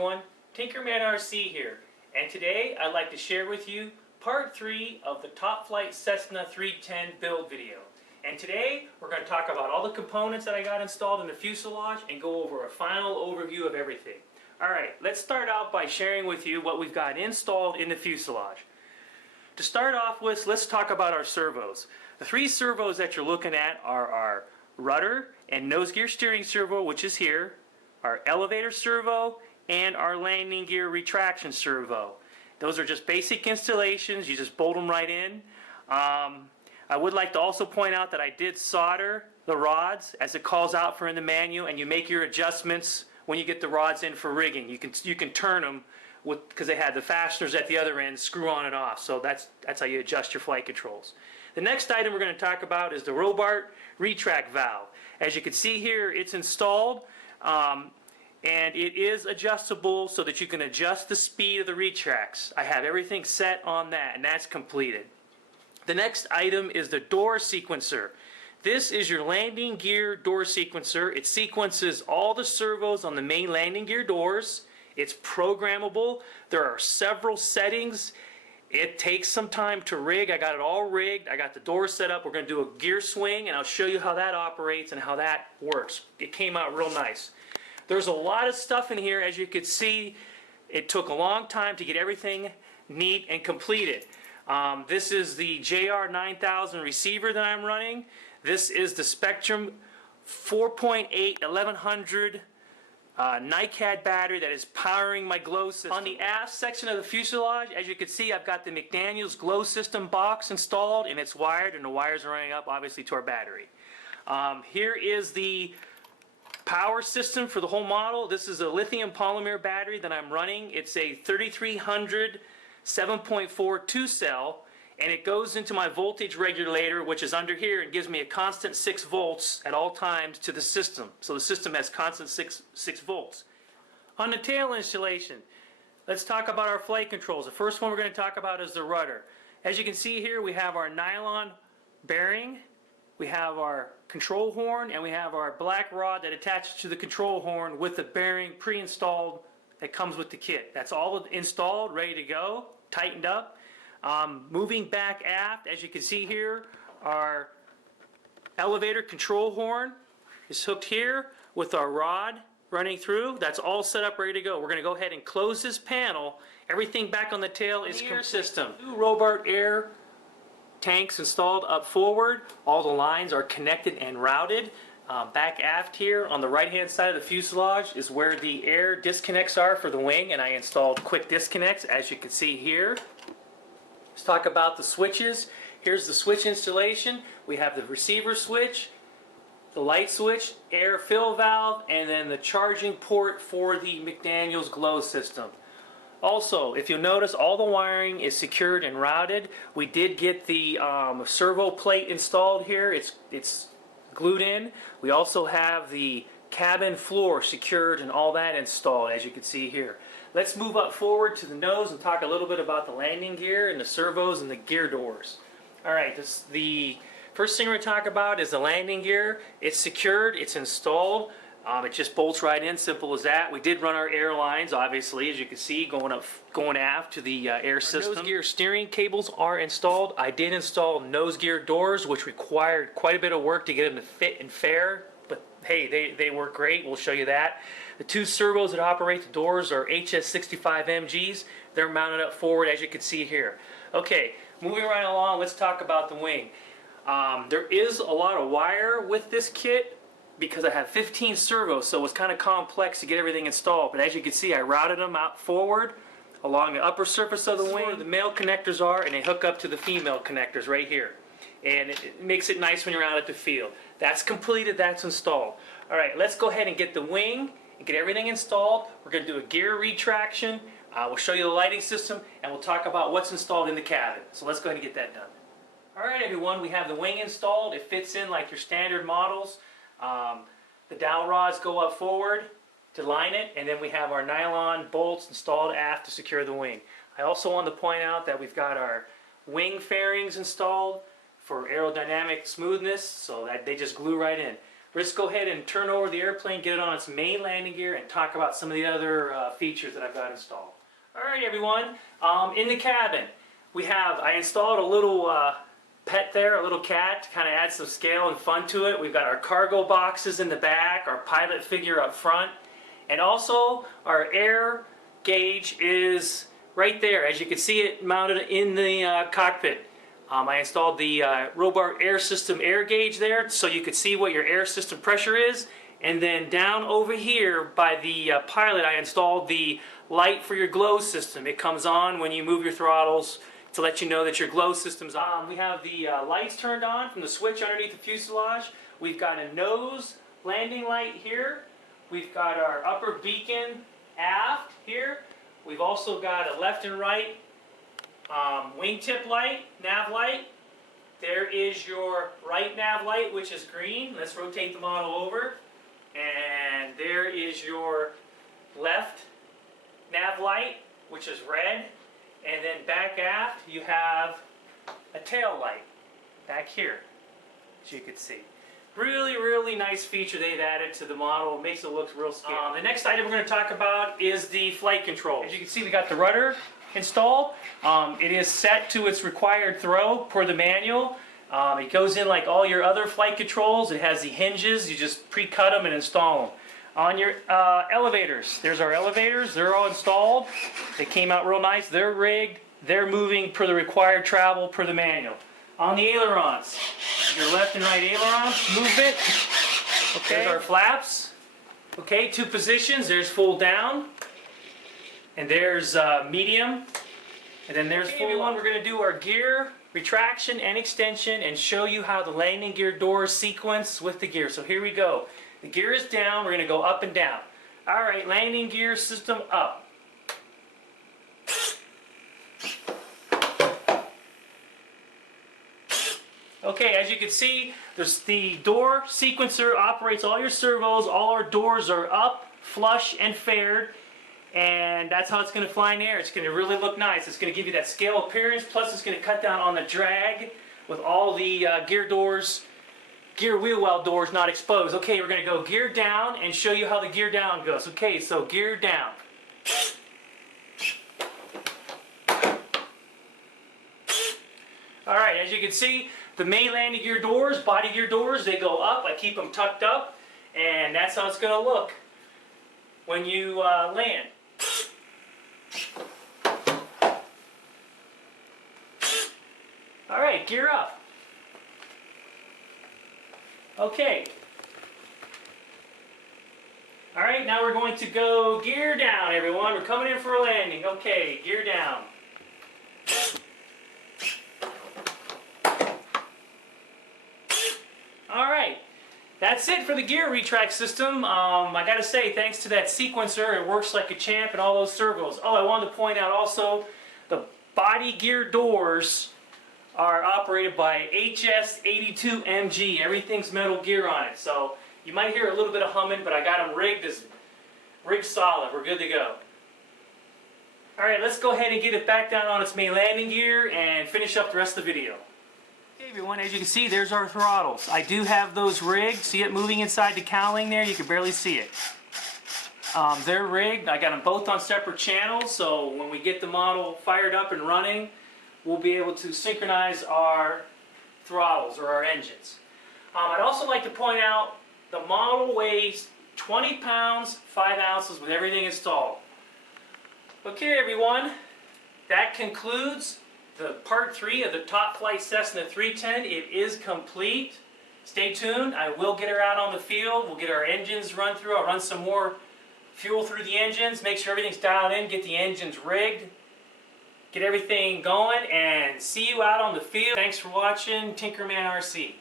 everyone, Tinkermanrc here, and today I'd like to share with you part 3 of the Top Flite Cessna 310 build video. And today we're going to talk about all the components that I got installed in the fuselage and go over a final overview of everything. Alright, let's start out by sharing with you what we've got installed in the fuselage. To start off with, let's talk about our servos. The 3 servos that you're looking at are our rudder and nose gear steering servo, which is here, our elevator servo, and our landing gear retraction servo. Those are just basic installations. You just bolt them right in. I would like to also point out that I did solder the rods as it calls out for in the manual, and you make your adjustments when you get the rods in for rigging. You can turn them because they had the fasteners at the other end, screw on and off. So that's how you adjust your flight controls. The next item we're going to talk about is the Robart retract valve. As you can see here, it's installed. And it is adjustable so that you can adjust the speed of the retracts. I have everything set on that, and that's completed. The next item is the door sequencer. This is your landing gear door sequencer. It sequences all the servos on the main landing gear doors. It's programmable. There are several settings. It takes some time to rig. I got it all rigged. I got the door set up. We're going to do a gear swing, and I'll show you how that operates and how that works. It came out real nice. There's a lot of stuff in here. As you can see, it took a long time to get everything neat and completed. This is the JR9000 receiver that I'm running. This is the Spectrum 4.8 1100 NiCad battery that is powering my glow system. On the aft section of the fuselage, as you can see, I've got the McDaniel's glow system box installed, and it's wired, and the wires are running up obviously to our battery. Here is the power system for the whole model. This is a lithium polymer battery that I'm running. It's a 3300 7.4 2-cell, and it goes into my voltage regulator, which is under here, and gives me a constant 6 volts at all times to the system. So the system has constant 6 volts. On the tail installation, let's talk about our flight controls. The first one we're going to talk about is the rudder. As you can see here, we have our nylon bearing, we have our control horn, and we have our black rod that attaches to the control horn with the bearing pre-installed that comes with the kit. That's all installed, ready to go, tightened up. Moving back aft, as you can see here, our elevator control horn is hooked here with our rod running through. That's all set up, ready to go. We're going to go ahead and close this panel. Everything back on the tail is air system. 2 Robart air tanks installed up forward. All the lines are connected and routed. Back aft here on the right hand side of the fuselage is where the air disconnects are for the wing, and I installed quick disconnects, as you can see here. Let's talk about the switches. Here's the switch installation. We have the receiver switch, the light switch, air fill valve, and then the charging port for the McDaniel's glow system. Also, if you'll notice, all the wiring is secured and routed. We did get the servo plate installed here. It's glued in. We also have the cabin floor secured and all that installed, as you can see here. Let's move up forward to the nose and talk a little bit about the landing gear and the servos and the gear doors. Alright, the first thing we're going to talk about is the landing gear. It's secured, it's installed. It just bolts right in, simple as that. We did run our air lines, obviously, as you can see, going aft to the air system. Nose gear steering cables are installed. I did install nose gear doors, which required quite a bit of work to get them to fit and fair, but hey, they work great. We'll show you that. The 2 servos that operate the doors are HS65MGs. They're mounted up forward, as you can see here. Okay, moving right along, let's talk about the wing. There is a lot of wire with this kit, because I have 15 servos, so it's kind of complex to get everything installed. But as you can see, I routed them out forward along the upper surface of the wing. Where the male connectors are, and they hook up to the female connectors right here. And it makes it nice when you're out at the field. That's completed, that's installed. Alright, let's go ahead and get the wing and get everything installed. We're going to do a gear retraction. We'll show you the lighting system, and we'll talk about what's installed in the cabin. So let's go ahead and get that done. Alright everyone, we have the wing installed. It fits in like your standard models. The dowel rods go up forward to line it, and then we have our nylon bolts installed aft to secure the wing. I also want to point out that we've got our wing fairings installed for aerodynamic smoothness, so that they just glue right in. let's go ahead and turn over the airplane, get it on its main landing gear, and talk about some of the other features that I've got installed. Alright everyone, in the cabin, I installed a little pet there, a little cat, to kind of add some scale and fun to it. We've got our cargo boxes in the back, our pilot figure up front, and also our air gauge is right there, as you can see it mounted in the cockpit. I installed the Robart air system air gauge there so you could see what your air system pressure is. And then down over here by the pilot, I installed the light for your glow system. It comes on when you move your throttles to let you know that your glow system's on. We have the lights turned on from the switch underneath the fuselage. We've got a nose landing light here. We've got our upper beacon aft here. We've also got a left and right wingtip light, nav light. There is your right nav light, which is green. Let's rotate the model over. And there is your left nav light, which is red. And then back aft, you have a tail light back here, as you can see. Really, really nice feature they've added to the model. It makes it look real scary. The next item we're going to talk about is the flight control. As you can see, we got the rudder installed. It is set to its required throw per the manual. It goes in like all your other flight controls. It has the hinges. You just pre-cut them and install them. On your elevators, there's our elevators. They're all installed. They came out real nice. They're rigged. They're moving per the required travel per the manual. On the ailerons, your left and right ailerons, movement. Okay. There's our flaps. Okay, two positions. There's full down. And there's medium. And then there's full one. We're going to do our gear retraction and extension and show you how the landing gear doors sequence with the gear. So here we go. The gear is down. We're going to go up and down. All right, landing gear system up. Okay, as you can see, the door sequencer operates all your servos. All our doors are up, flush, and faired. And that's how it's going to fly in the air. It's going to really look nice. It's going to give you that scale appearance. Plus, it's going to cut down on the drag with all the gear wheel well doors not exposed. Okay, we're going to go gear down and show you how the gear down goes. Okay, so gear down. Alright, as you can see, the main landing gear doors, body gear doors, they go up. I keep them tucked up, and that's how it's going to look when you land. Alright, gear up. Okay. Alright, now we're going to go gear down, everyone. We're coming in for a landing. Okay, gear down. Alright, that's it for the gear retract system. I gotta say, thanks to that sequencer, it works like a champ and all those servos. Oh, I wanted to point out also, the body gear doors are operated by HS82MG. Everything's metal gear on it. So you might hear a little bit of humming, but I got them rigged solid. We're good to go. Alright, let's go ahead and get it back down on its main landing gear and finish up the rest of the video. Okay everyone, as you can see, there's our throttles. I do have those rigged. See it moving inside the cowling there? You can barely see it. They're rigged. I got them both on separate channels, so when we get the model fired up and running, we'll be able to synchronize our throttles or our engines. I'd also like to point out the model weighs 20 pounds, 5 ounces with everything installed. Okay everyone, that concludes the part 3 of the Top Flite Cessna 310. It is complete. Stay tuned. I will get her out on the field. We'll get our engines run through. I'll run some more fuel through the engines, make sure everything's dialed in, get the engines rigged, get everything going, and see you out on the field. Thanks for watching Tinkermanrc.